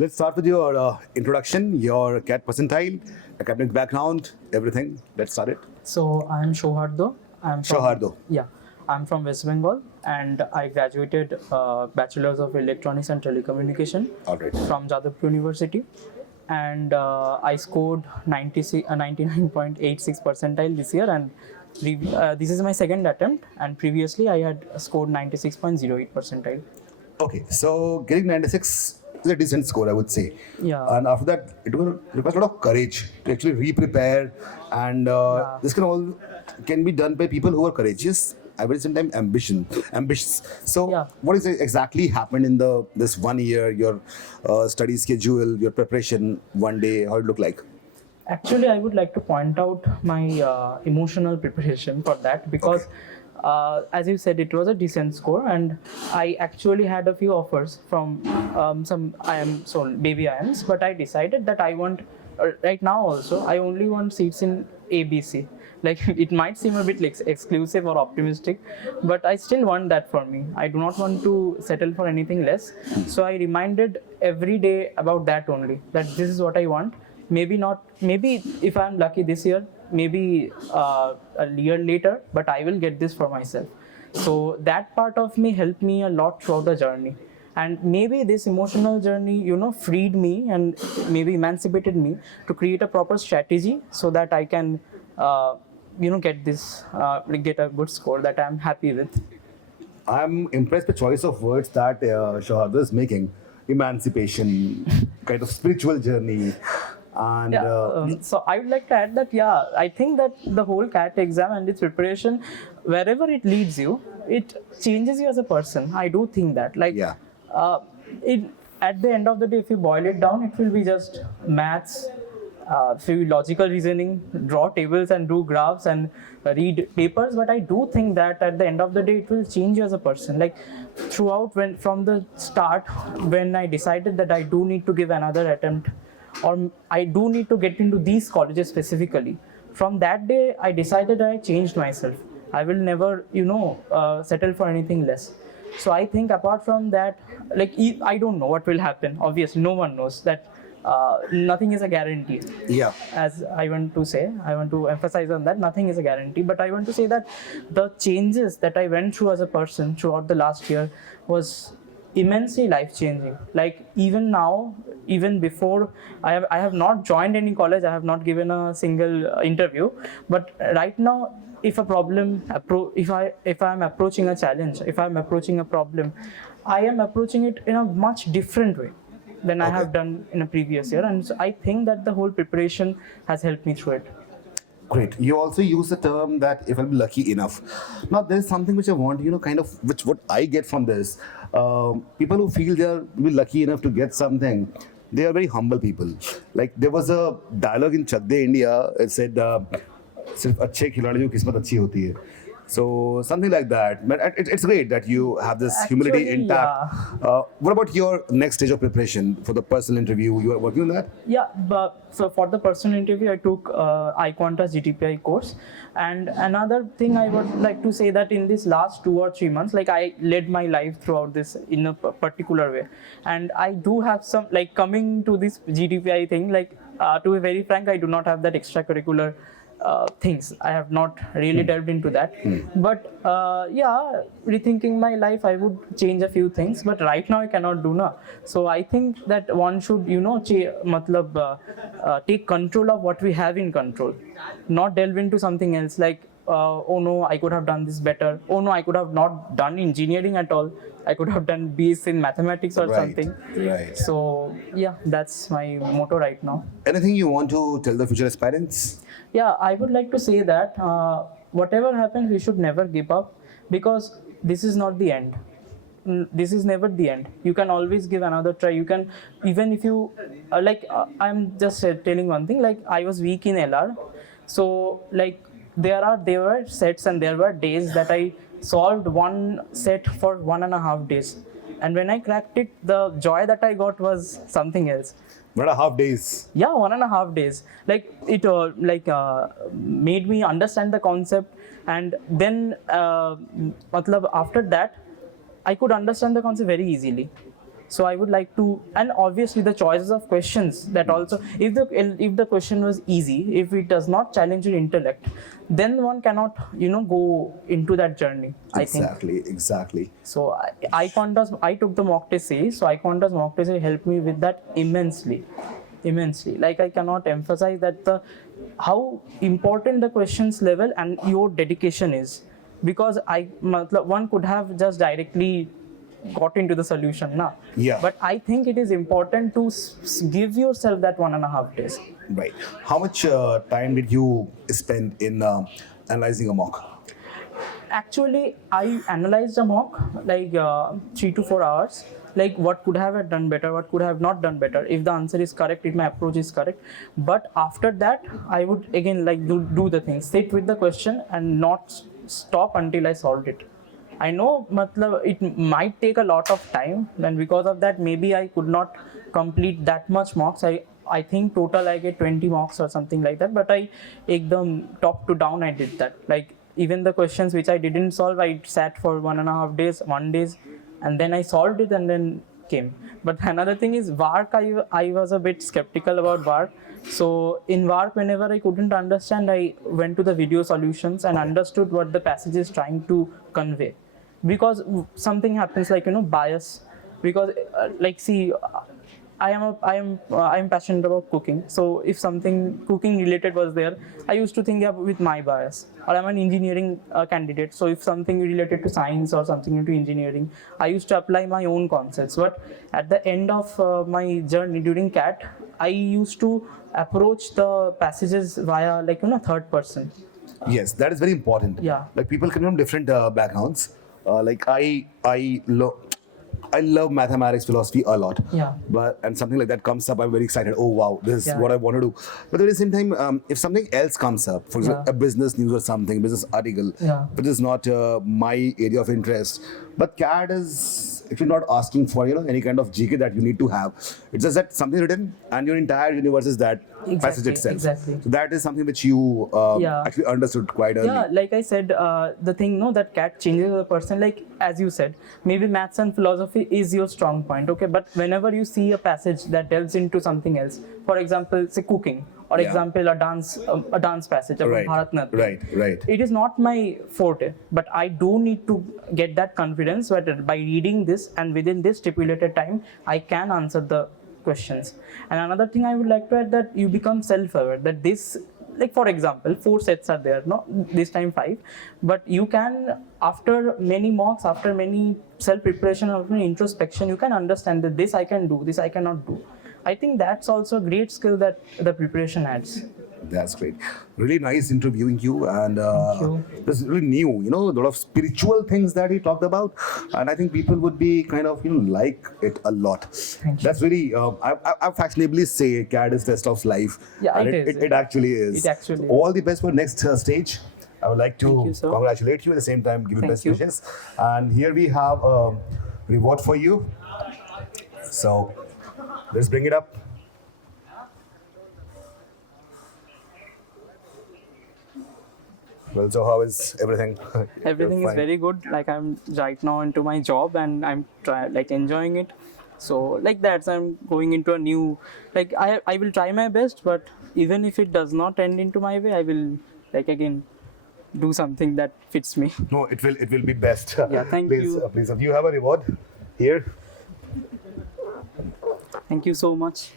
Let's start with your introduction, your CAT percentile, academic background, everything. Let's start it. So I'm Shohardo. I'm from Shohardo. Yeah, I'm from West Bengal, and I graduated Bachelor's of Electronics and Telecommunication All right. from Jadavpur University, and I scored 99.86 percentile this year, and this is my second attempt, and previously I had scored 96.08 percentile. Okay, so getting 96 is a decent score, I would say. Yeah. And after that, it will requires a lot of courage to actually re-prepare, and this can be done by people who are courageous. At the same time, ambitious. So, Yeah. what is exactly happened in this 1 year? Your study schedule, your preparation, one day, how it look like? Actually, I would like to point out my emotional preparation for that because, as you said, it was a decent score, and I actually had a few offers from some baby IIMs, but I decided that I want right now also I only want seats in ABC. Like it might seem a bit like exclusive or optimistic, but I still want that for me. I do not want to settle for anything less. So I reminded every day about that only. That this is what I want. Maybe not. Maybe if I'm lucky this year, maybe a year later, but I will get this for myself. So that part of me helped me a lot throughout the journey. And maybe this emotional journey, freed me and maybe emancipated me to create a proper strategy so that I can, get a good score that I'm happy with. I'm impressed with the choice of words that Shohardo is making. Emancipation, kind of spiritual journey, and Yeah. So I would like to add that, I think that the whole CAT exam and its preparation, wherever it leads you, it changes you as a person. I do think that. Yeah. It at the end of the day, if you boil it down, it will be just maths, few logical reasoning, draw tables and do graphs and read papers. But I do think that at the end of the day, it will change you as a person. Like throughout, from the start, when I decided that I do need to give another attempt, or I do need to get into these colleges specifically, from that day I decided I changed myself. I will never, settle for anything less. So I think apart from that, I don't know what will happen. Obviously, no one knows that. Nothing is a guarantee. Yeah. As I want to emphasize on that, nothing is a guarantee. But I want to say that the changes that I went through as a person throughout the last year was immensely life changing. Like even now, even before I have not joined any college, I have not given a single interview, but right now, if a problem if I am approaching a challenge, if I am approaching a problem, I am approaching it in a much different way than I have done in a previous year, and so I think that the whole preparation has helped me through it. Great. You also use the term that if I'm lucky enough. Now, there's something which I want, which what I get from this. People who feel they are lucky enough to get something, they are very humble people. Like there was a dialogue in Chak De India. It said, "सिर्फ अच्छे खिलाड़ियों की किस्मत अच्छी होती है." So something like that. But it's great that you have this humility Actually, intact. What about your next stage of preparation for the personal interview? You are working on that? Yeah, but so for the personal interview, I took iQuantas GTPI course, and another thing I would like to say that in this last 2 or 3 months, like I led my life throughout this in a particular way, and I do have some coming to this GTPI thing. To be very frank, I do not have that extracurricular things. I have not really delved into that. But rethinking my life, I would change a few things. But right now, I cannot do now. So I think that one should, take control of what we have in control, not delve into something else like. Oh no, I could have done this better. Oh no, I could have not done engineering at all. I could have done BS in mathematics or something. Right. So yeah, that's my motto right now. Anything you want to tell the future aspirants? Yeah, I would like to say that whatever happens, we should never give up, because this is not the end. This is never the end. You can always give another try. You can, even if you I'm just telling one thing. Like I was weak in LR, so there were sets and there were days that I solved one set for 1.5 days, and when I cracked it, the joy that I got was something else. 1.5 days. Yeah, 1.5 days. Like it made me understand the concept, and then after that I could understand the concept very easily. So I would like to, and obviously the choices of questions that also, if the question was easy, if it does not challenge your intellect, then one cannot go into that journey. I think. Exactly. So I took the mock test series. So iQuantas mock test series helped me with that immensely. Like I cannot emphasize that how important the questions level and your dedication is, because one could have just directly got into the solution now. Yeah. But I think it is important to give yourself that 1.5 days. Right. How much time did you spend in analyzing a mock? Actually, I analyzed a mock like 3 to 4 hours. Like what could have done better, what could have not done better. If the answer is correct, if my approach is correct. But after that, I would again like do the thing, sit with the question and not stop until I solved it. I know it might take a lot of time, and because of that, maybe I could not complete that much mocks. I think total I get 20 mocks or something like that, but I ekdam top to down I did that. Like even the questions which I didn't solve, I sat for 1.5 days, 1 day, and then I solved it and then came. But another thing is Vark, I was a bit skeptical about Vark. So in Vark, whenever I couldn't understand, I went to the video solutions and understood what the passage is trying to convey. Because something happens like bias, because I am passionate about cooking. So if something cooking related was there, I used to think with my bias. Or I'm an engineering candidate, so if something related to science or something into engineering, I used to apply my own concepts. But at the end of my journey during CAT, I used to approach the passages via third person. Yes, that is very important. Yeah. Like people come from different backgrounds. Like I love mathematics, philosophy a lot. Yeah. And something like that comes up, I'm very excited. Oh wow, this is Yeah. what I want to do. But at the same time, if something else comes up, for example, Yeah. a business news or something, business article, Yeah. which is not my area of interest. But CAD is actually not asking for any kind of GK that you need to have. It's just that something written, and your entire universe is that passage itself. Exactly. So that is something which you Yeah. actually understood quite early. Yeah, like I said, the thing that CAT changes a person. Like as you said, maybe maths and philosophy is your strong point. Okay, but whenever you see a passage that delves into something else, for example, say cooking, or Yeah. example a dance passage about Right, Bharatanatyam. right. It is not my forte, but I do need to get that confidence that by reading this and within this stipulated time, I can answer the questions. And another thing I would like to add, that you become self-aware, that this, like for example, 4 sets are there, no, this time 5, but you can, after many mocks, after many self-preparation, after introspection, you can understand that this I can do, this I cannot do. I think that's also a great skill that the preparation adds. That's great. Really nice interviewing you, and you. this is really new. A lot of spiritual things that he talked about, and I think people would be kind of like it a lot. Thank you. That's really I fashionably say CAD is test of life. Yeah, and it is. It actually is. It actually So is. all the best for next stage. I would like Thank to you, sir. congratulate you at the same time, give you Thank best you. wishes. And here we have a reward for you. So let's bring it up. Well, so how is everything? Everything You're is fine. very good. Like I'm right now into my job and I'm enjoying it. So like that, so I'm going into a new, like I will try my best, but even if it does not end into my way, I will again do something that fits me. No, it will be best. Yeah, thank please, you. Please, do you have a reward here? Thank you so much.